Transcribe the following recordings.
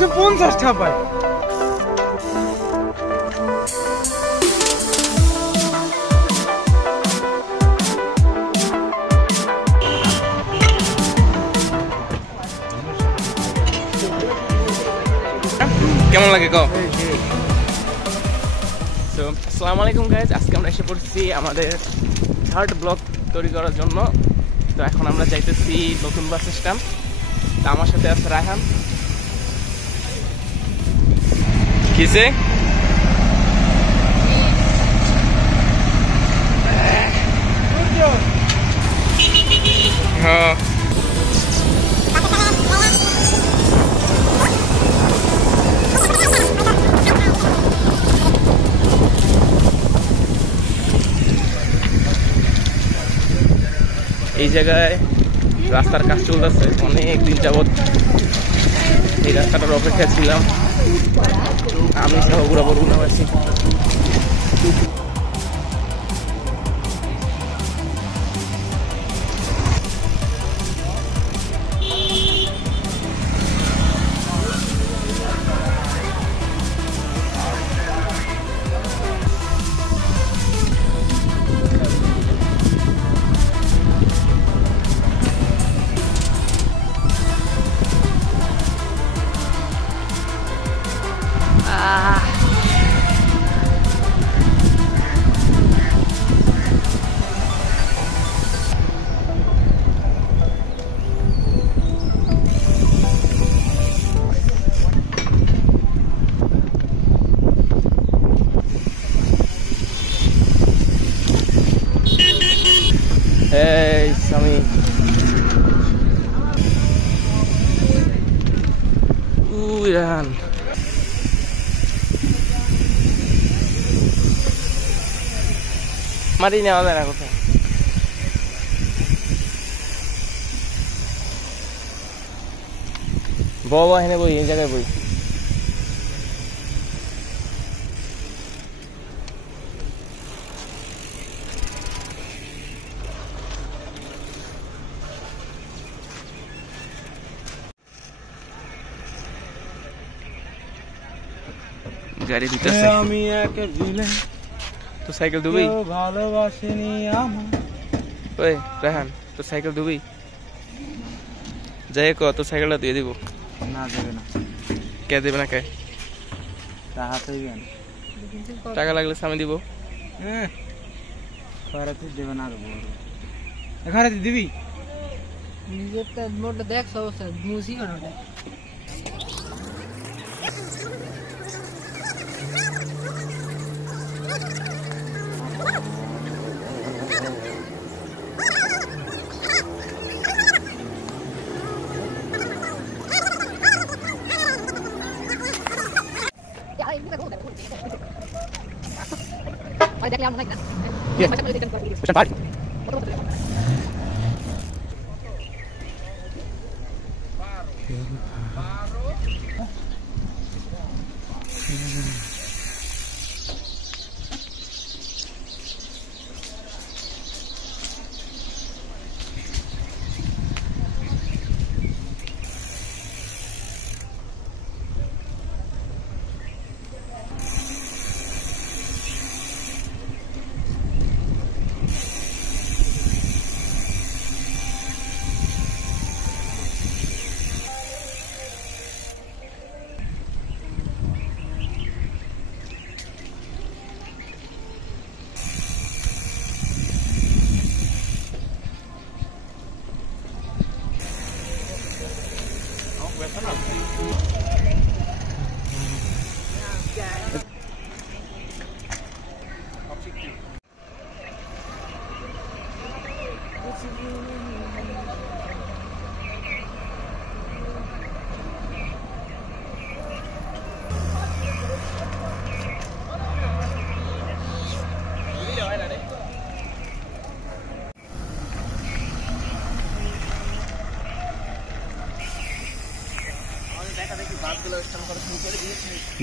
150 টাকা পায়। কেমন লাগে কও? সো আসসালামু আলাইকুম গাইজ, আজকে আমরা এসে পড়ছি আমাদের থার্ড ব্লগ তৈরি করার জন্য। তো এখন আমরা যাইতেছি নতুন বাস স্ট্যান্ড। তো আমার সাথে আছে রায়হান। কিসে হ্যাঁ এই জায়গায় রাস্তার কাজ চলতেছে, অনেক দিন যাবৎ এই রাস্তাটার অপেক্ষা ছিলাম আমি সহ পুরো বরগুনাবাসী। Hey, Sami. Yan. Mari নেওয়া যায় না কোথায়? বাবা এখানে বই, এই জায়গায় বই। গাড়ি ভিতরে আমি একা দিলে তো সাইকেল দুবি ভালোবাসিনি আমার। ওই রাহান, তো সাইকেল দুবি যাই কো, তো সাইকেলটা দিয়ে দিব। না দেবে না। কে দেবে না? কে টাকা দিবেন? টাকা লাগলে আমি দিব। ভাড়াতে দেবে না। এখানে দিবি নিজেরটা মোটটা দেখ সমস্যা মুসি না।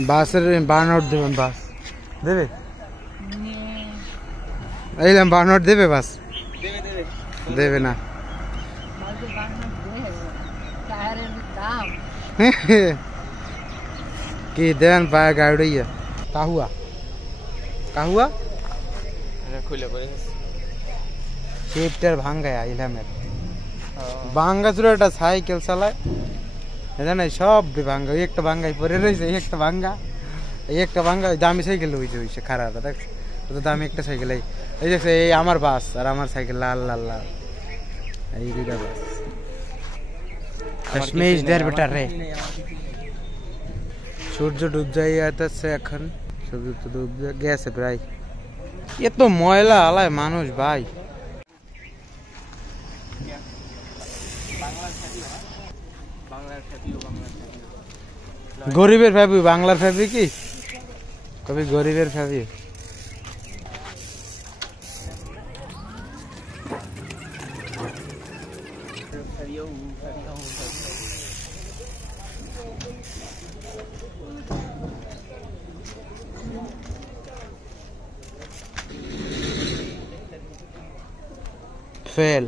বাসের বার্নআউট দেবেন? বাস দেবে? এইলাম বার্নআউট দেবে? বাস দেবে না। টায়ারের দাম কি দেন পায়ে গাড়ি কাহুয়া কাহুয়া খুলে করে শিফটার ভাঙ্গা ইলামের ভাঙ্গা চুরে একটা সাইকেল চালায় জানে সব ভাঙ্গা একটা ভাঙ্গাই পরে রয়েছে একটা ভাঙ্গা দামি সাইকেল হয়েছে খারাপ দেখ দামি একটা সাইকেল এই দেখছে এই আমার বাস আর আমার সাইকেল লাল লাল লাল এই দুইটা বাস কশমিশ দের বেটা রে সূর্য ডুব যাইতেছে এখন সূর্য তো ডুব গেছে প্রায় এত ময়লা আলায় মানুষ ভাই গরিবের ফ্যাবি বাংলার ফ্যাবি কি কবি গরিবের ফ্যাবি ফেল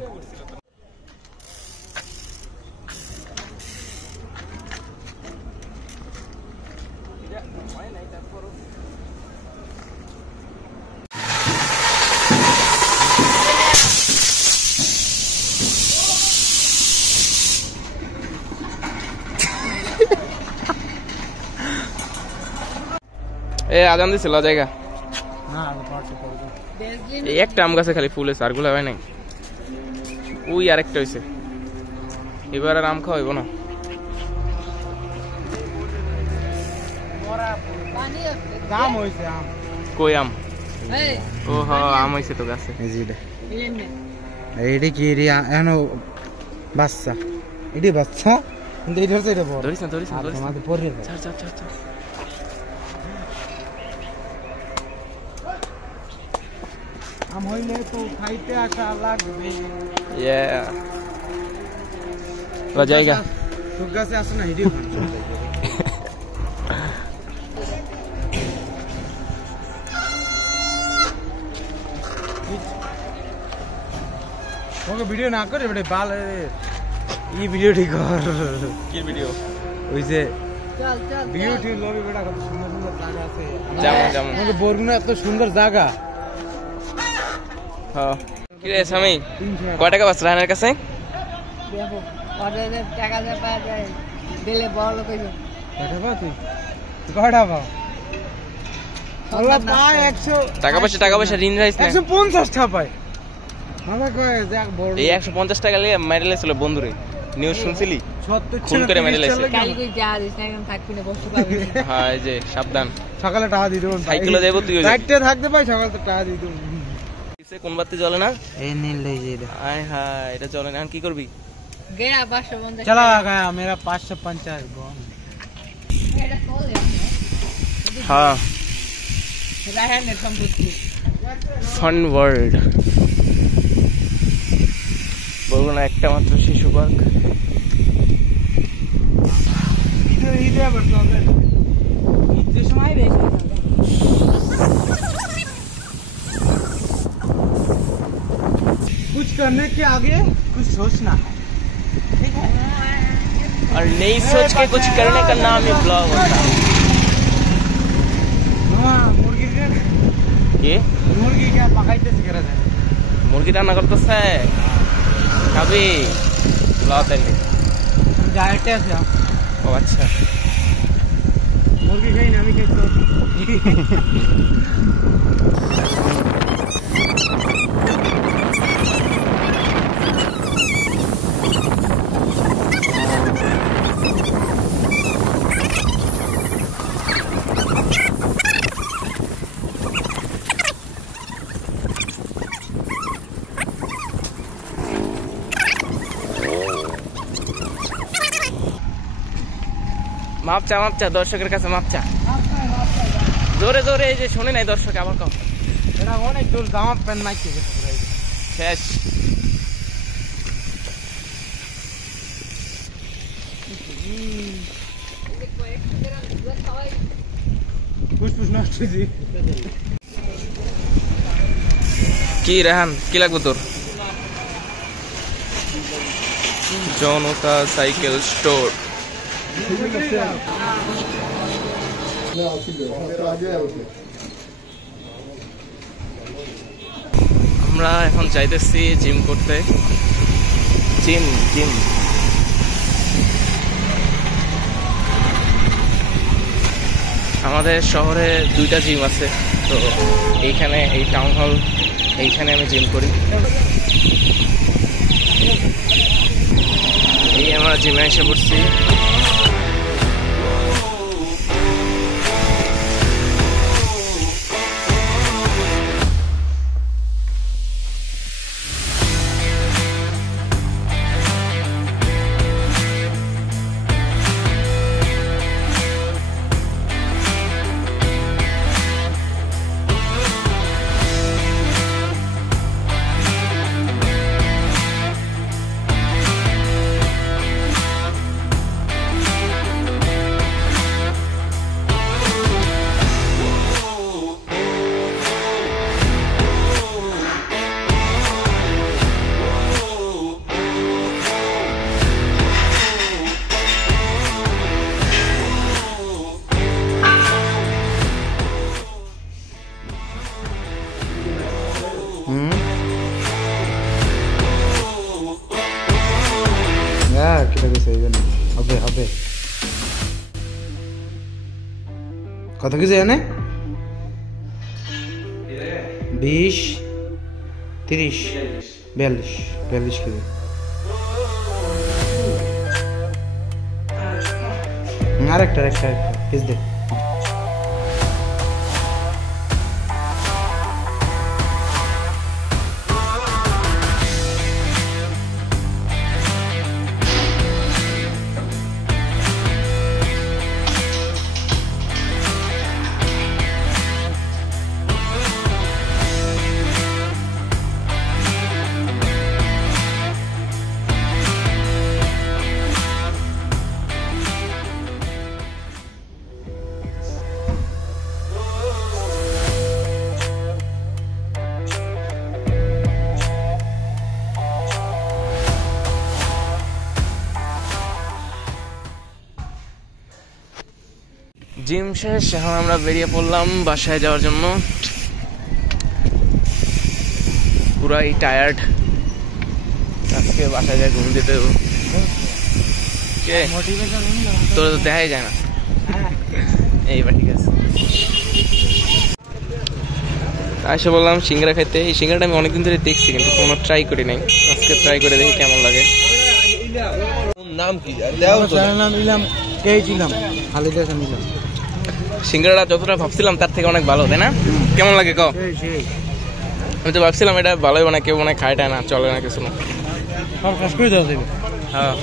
এ আজান দিছিল জায়গা না এই একটা আম গাছে খালি ফুল হয়েছে আর গুলা হয় নাই ওই আরেকটা হয়েছে এবার আর আম খাওয়াইব না দাম হইছে আম কই আম এই ও হ আম হয়েছে তো গাছে এই যে ইলেন নে এইটা কি রে এনো বাচ্চা এটি বাচ্চা কিন্তু এইটা হচ্ছে এটা বড় ধরিস না ধরিস না আর ধরিস না তোমাদের পরে ছাড় ছাড় ছাড় ছাড় আম হইলে তো খাইতে আসা লাগবে ইয়া ও জায়গা তোর কাছে আসে না এটি ওকে ভিডিও না করে বেটা বাল এই ভিডিও ঠিক কর কি ভিডিও ওই যে চল চল বিউটি লবি বেটা কত সুন্দর সুন্দর জায়গা আছে যেমন যেমন আমাদের বরগুনা এত সুন্দর জায়গা হ্যাঁ কি রে স্বামী কয় টাকা বাস রানের কাছে দেখো ওদের টাকা দে পায় যায় দিলে বড় লোক হইবে কয়টা পাও তুই কয়টা পাও আল্লাহ পায় 100 টাকা পয়সা ঋণ রাইস না 150 টা পায় মামা কয় যাক বড় এই 150 টাকা লিয়ে মেডেল ছিল বন্ধুরে নিউজ শুনছিলি 70 খুন করে মেডেল আছে কাল কই যা দিস না একদম থাকবি না বসে পাবি হ্যাঁ এই যে সাবধান সকালে টাকা দিয়ে দেবো সাইকেলে যাবো তুইও যাবি। সাইকেলে থাকতে পাই সকালে তো টাকা দিয়ে দেবো কিসে কোন বাতি জ্বলে না এই নীল ले ये আয় হায় এটা জ্বলে না এখন কি করবি গয়া 550 चला गया मेरा 550 गो এটা চলে হ্যাঁ রাহানের সম্পত্তি ফান ওয়ার্ল্ড বলবো না একটা মাত্র শিশু পার্ক इधर बरसात इतने समय बेच कुछ करने के आगे कुछ सोचना है ठीक है और नई सोच के कुछ करने का नाम ही ब्लॉग होता है मामा मुर्गी ये क्या पकाइते सिगरेट है মুরগি রান্না করতেছে খাবি ব্লগ তাইলে डाइटे से ও আচ্ছা मुर्गी खाई ना আমি খাইতো মাপ চা দর্শকের কাছে মাপ চা জোরে জোরে এই যে শুনে নাই দর্শক আবার কম এরা অনেক দূর জামা প্যান্ট মাইকে গেছে শেষ ফুসফুস নষ্ট হয়েছে কি রেহান কি লাগবে তোর জনতা সাইকেল স্টোর। আমরা এখন যাইতেছি জিম করতে। জিম জিম আমাদের শহরে 2টা জিম আছে, তো এইখানে এই টাউন হল এইখানে আমি জিম করি। এই আমরা জিমে এসে পড়ছি। হবে কত কেজি জানে? 20, 30, 42 কেজি। আরেকটা পিস দে। জিম শেষ, এখন আমরা বেরিয়ে পড়লাম বাসায় যাওয়ার জন্য। পুরাই টায়ার্ড, আজকে বাসায় যায় ঘুম দিতে। তোর তো দেখাই যায় না। এইবার ঠিক আছে। এসে বললাম সিঙ্গারা খাইতে। এই সিঙ্গারাটা আমি অনেকদিন ধরে দেখছি, কিন্তু কোনো ট্রাই করি নাই। আজকে ট্রাই করে দেখি কেমন লাগে। নাম কি? সিঙ্গারাটা যতটা ভাবছিলাম তার থেকে অনেক ভালো, তাই না? কেমন লাগে ক? আমি তো ভাবছিলাম এটা ভালোই বানায়, কেউ মনে খায় টায় না, চলে না কিছু না। হ্যাঁ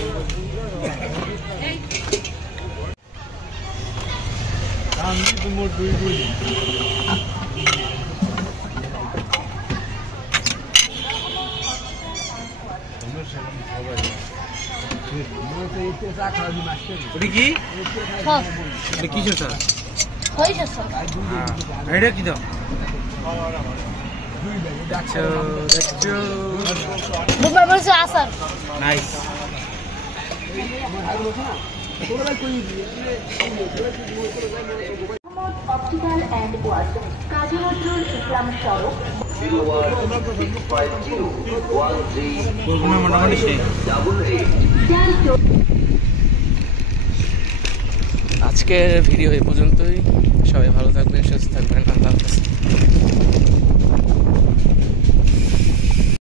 optical and watch, Kazi Nazrul Islam সড়ক। আজকের ভিডিও এই পর্যন্তই। সবাই ভালো থাকবেন, সুস্থ থাকবেন। আল্লাহ হাফেজ।